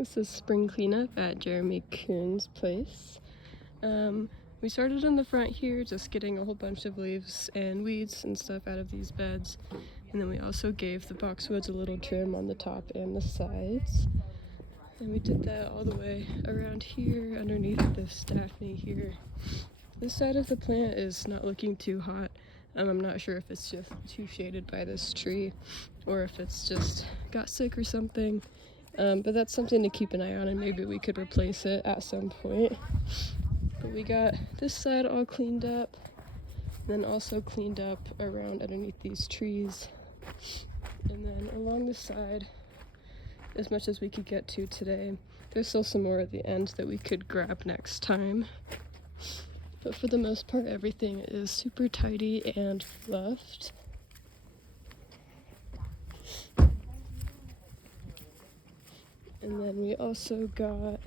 This is spring cleanup at Jeremy Coon's place. We started in the front here, just getting a whole bunch of leaves and weeds and stuff out of these beds. And then we also gave the boxwoods a little trim on the top and the sides. And we did that all the way around here, underneath this Daphne here. This side of the plant is not looking too hot. I'm not sure if it's just too shaded by this tree or if it's just got sick or something. But that's something to keep an eye on, and maybe we could replace it at some point. But we got this side all cleaned up, then also cleaned up around underneath these trees. And then along the side, as much as we could get to today. There's still some more at the end that we could grab next time. But for the most part, everything is super tidy and fluffed. And then we also got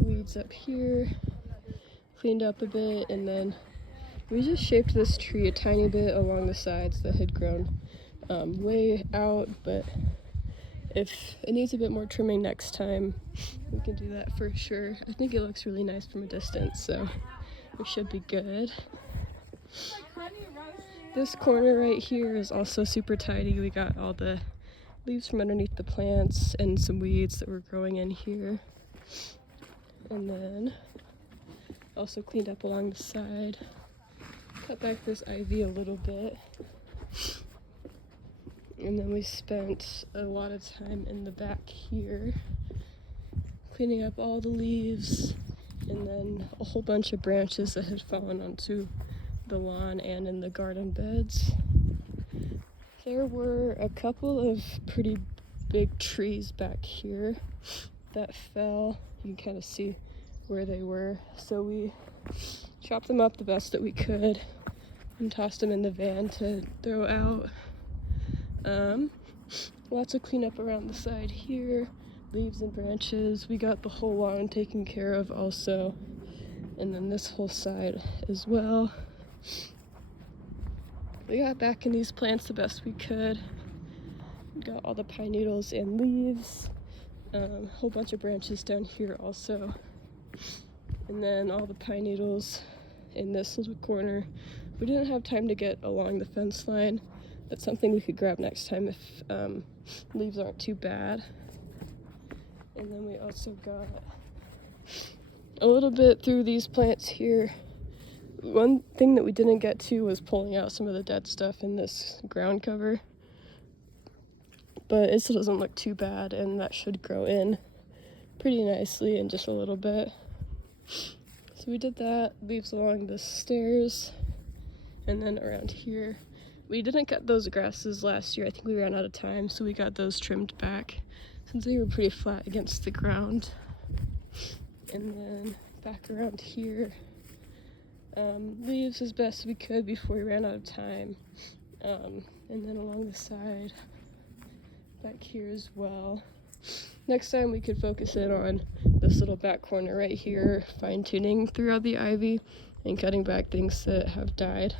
weeds up here, cleaned up a bit, and then we just shaped this tree a tiny bit along the sides that had grown way out, but if it needs a bit more trimming next time, we can do that for sure. I think it looks really nice from a distance, so we should be good. This corner right here is also super tidy. We got all the leaves from underneath the plants and some weeds that were growing in here. And then also cleaned up along the side. Cut back this ivy a little bit. And then we spent a lot of time in the back here cleaning up all the leaves and then a whole bunch of branches that had fallen onto the lawn and in the garden beds. There were a couple of pretty big trees back here that fell. You can kind of see where they were. So we chopped them up the best that we could and tossed them in the van to throw out. Lots of cleanup around the side here, leaves and branches. We got the whole lawn taken care of also, and then this whole side as well. We got back in these plants the best we could. We got all the pine needles and leaves, a whole bunch of branches down here also, and then all the pine needles in this little corner. We didn't have time to get along the fence line. That's something we could grab next time if leaves aren't too bad. And then we also got a little bit through these plants here. One thing that we didn't get to was pulling out some of the dead stuff in this ground cover. But it still doesn't look too bad, and that should grow in pretty nicely in just a little bit. So we did that, leaves along the stairs, and then around here. We didn't cut those grasses last year. I think we ran out of time, so we got those trimmed back since they were pretty flat against the ground. And then back around here, leaves as best we could before we ran out of time. And then along the side, back here as well. Next time we could focus in on this little back corner right here, fine-tuning throughout the ivy and cutting back things that have died.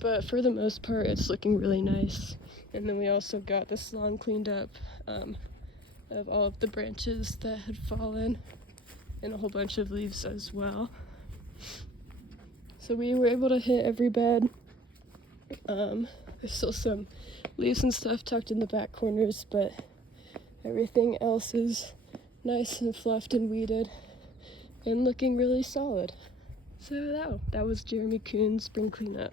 But for the most part, it's looking really nice. And then we also got this lawn cleaned up of all of the branches that had fallen and a whole bunch of leaves as well. So we were able to hit every bed. There's still some leaves and stuff tucked in the back corners, but everything else is nice and fluffed and weeded and looking really solid. So that was Jeremy Coon's spring cleanup.